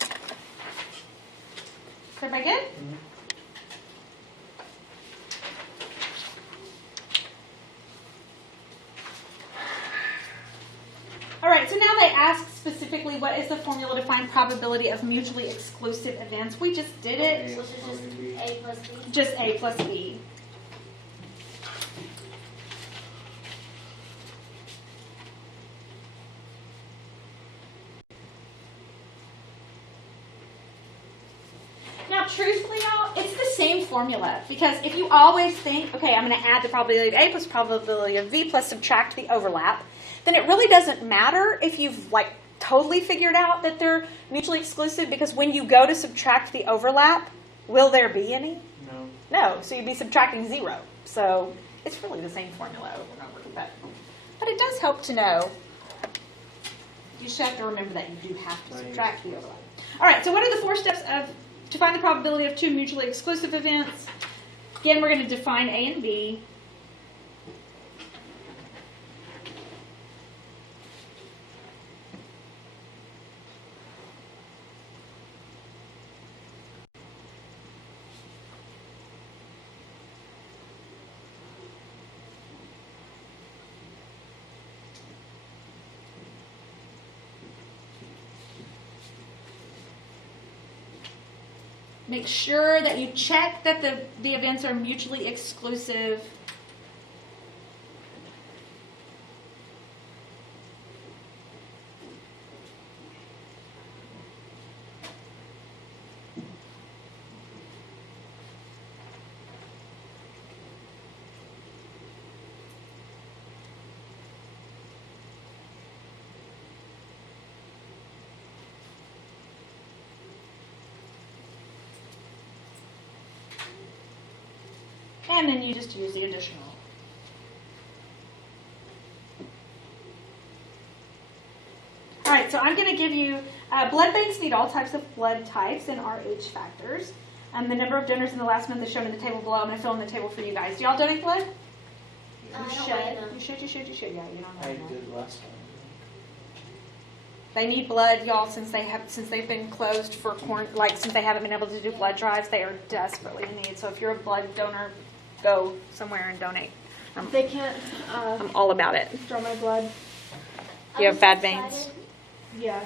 Is everybody good? All right, so now they ask specifically what is the formula to find probability of mutually exclusive events. We just did it. Which is just A plus B. Just A plus B. Now, truthfully, y'all, it's the same formula. Because if you always think, okay, I'm going to add the probability of A plus probability of B plus subtract the overlap, then it really doesn't matter if you've totally figured out that they're mutually exclusive, because when you go to subtract the overlap, will there be any? No. No, so you'd be subtracting 0. So it's really the same formula over and over. But it does help to know. You just have to remember that you do have to subtract the overlap. All right, so what are the 4 steps to find the probability of 2 mutually exclusive events? Again, we're going to define A and B. Make sure that you check that the events are mutually exclusive. And then you just use the additional. All right, so I'm going to give you, blood banks need all types of blood types and RH factors. The number of donors in the last month is shown in the table below. I'm going to fill in the table for you guys. Do y'all donate blood? I don't should. weigh them. You should. Yeah, you don't I know. did last time. They need blood, y'all, since they've been closed for since they haven't been able to do blood drives. They are desperately in need. So if you're a blood donor, go somewhere and donate. They can't I'm all about it. draw my blood. You have bad excited. veins. Yeah.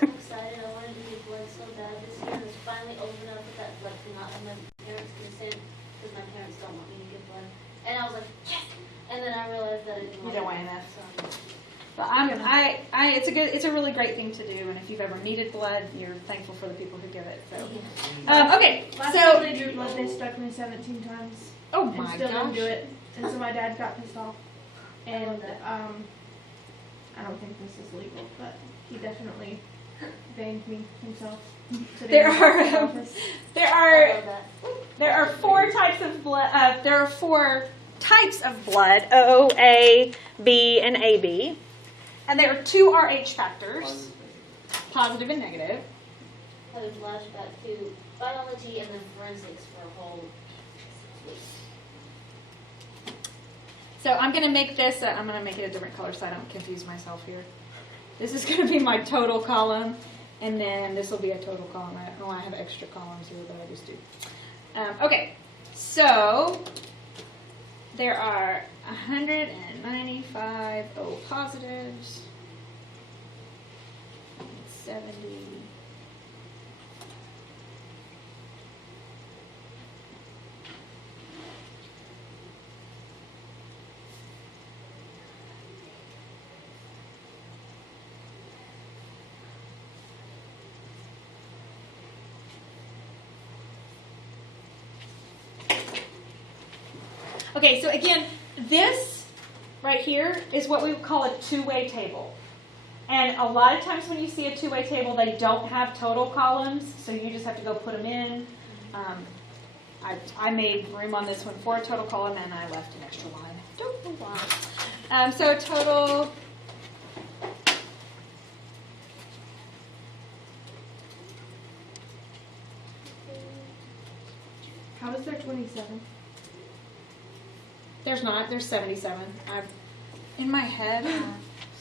I'm excited. I wanted to give blood so bad this year. It was finally old enough that not my parents consent, because my parents don't want me to give blood. And I was like, yes! And then I realized that I didn't You want don't to. want enough. So, But it's a really great thing to do, and if you've ever needed blood, you're thankful for the people who give it. So, okay, Last so time they drew blood, they stuck me 17 times. oh And my still didn't gosh, do it. And so my dad got pissed off. And I don't think this is legal, but he definitely banged me himself. There in are, the office. I love that. there are 4 types of blood. There are 4 types of blood: O, A, B, and AB, and there are 2 RH factors, positive and negative. Having flashback to biology and then forensics for a whole 6 weeks. So I'm going to make this, I'm going to make it a different color so I don't confuse myself here. This is going to be my total column, and then this will be a total column. I don't know why I have extra columns here, but I just do. Okay, so there are 195 O positives, 70. Okay, so again, this right here is what we would call a two-way table. And a lot of times when you see a two-way table, they don't have total columns, so you just have to go put them in. I made room on this one for a total column, and I left an extra line. Don't know why. So total... How is there 27? There's not. There's 77. In my head,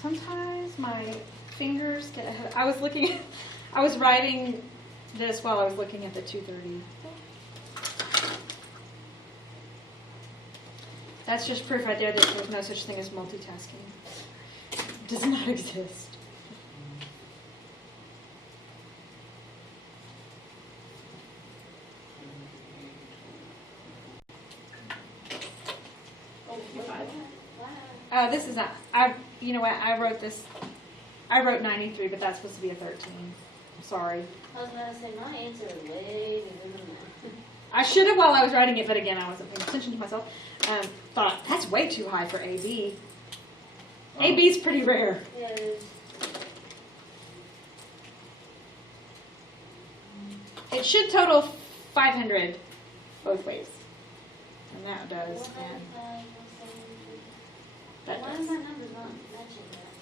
sometimes my fingers get ahead. I was looking, I was writing this while I was looking at the 230. That's just proof right there that there's no such thing as multitasking. It does not exist. This is not, you know what, I wrote this, I wrote 93, but that's supposed to be a 13. Sorry. I was gonna say, my answer is way bigger than that. I should have while I was writing it, but again, I wasn't paying attention to myself. Thought, that's way too high for AB. AB is pretty rare. Yeah, it is. It should total 500 both ways. And that does, and that Why is does. my numbers not matching that?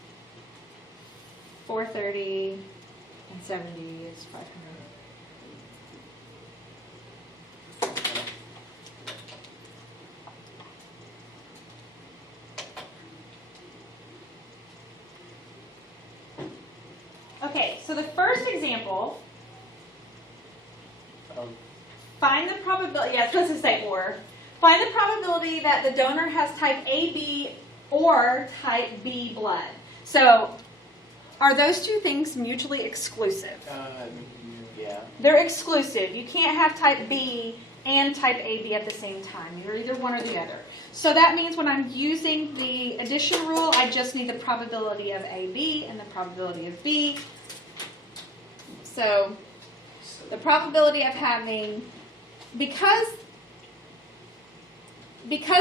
430 and 70 is 500. Okay, so the first example, find the probability, yeah, it's supposed to say or. Find the probability that the donor has type AB or type B blood. So, are those two things mutually exclusive? Yeah. They're exclusive. You can't have type B and type AB at the same time. You're either one or the other. So that means when I'm using the addition rule, I just need the probability of AB and the probability of B. So the probability of having, because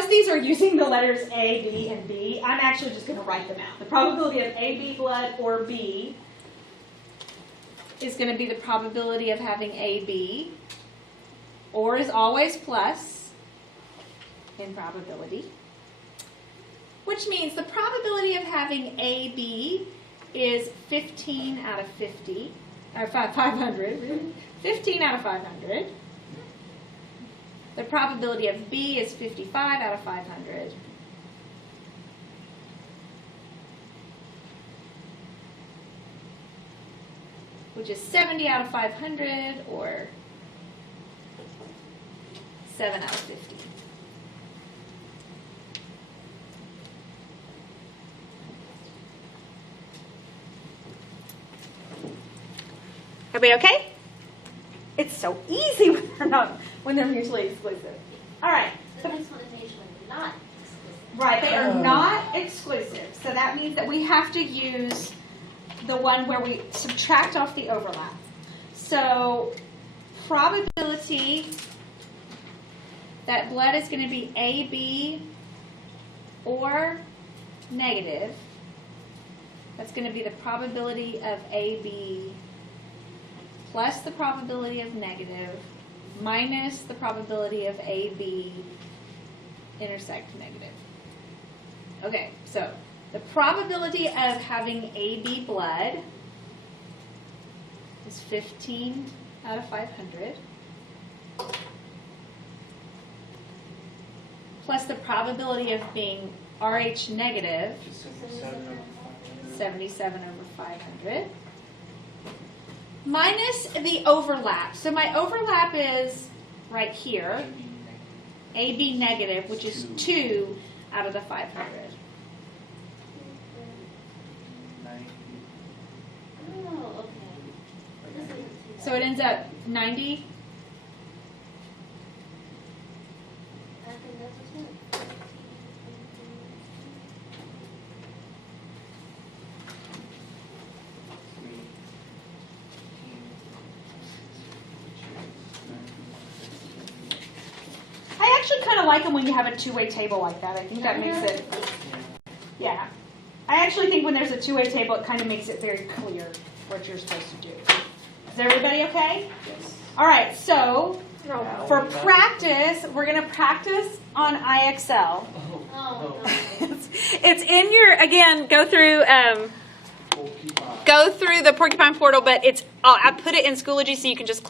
these are using the letters A, B, and B, I'm actually just going to write them out. The probability of AB blood or B is going to be the probability of having AB, or is always plus in probability, which means the probability of having AB is 15 out of 50, or 500, 15 out of 500. The probability of B is 55 out of 500. Which is 70 out of 500, or 7 out of 50. Everybody okay? It's so easy when they're mutually exclusive. All right. The next one is mutually not exclusive. Right, they are not exclusive. So that means that we have to use the one where we subtract off the overlap. So probability that blood is going to be AB or negative, that's going to be the probability of AB plus the probability of negative minus the probability of AB intersect negative. Okay, so the probability of having AB blood is 15 out of 500 plus the probability of being RH negative, 77 over 500, minus the overlap. So my overlap is right here, AB negative, which is 2 out of the 500. Oh, okay. This isn't too So bad. it ends up 90. I think that's what's good. I actually kind of like them when you have a two-way table like that. I think that makes it, yeah. I actually think when there's a two-way table, it kind of makes it very clear what you're supposed to do. Is everybody okay? Yes. All right, so for practice, we're going to practice on IXL. Oh, no. It's in your, again, go through the Porcupine portal, but it's I put it in Schoology so you can just click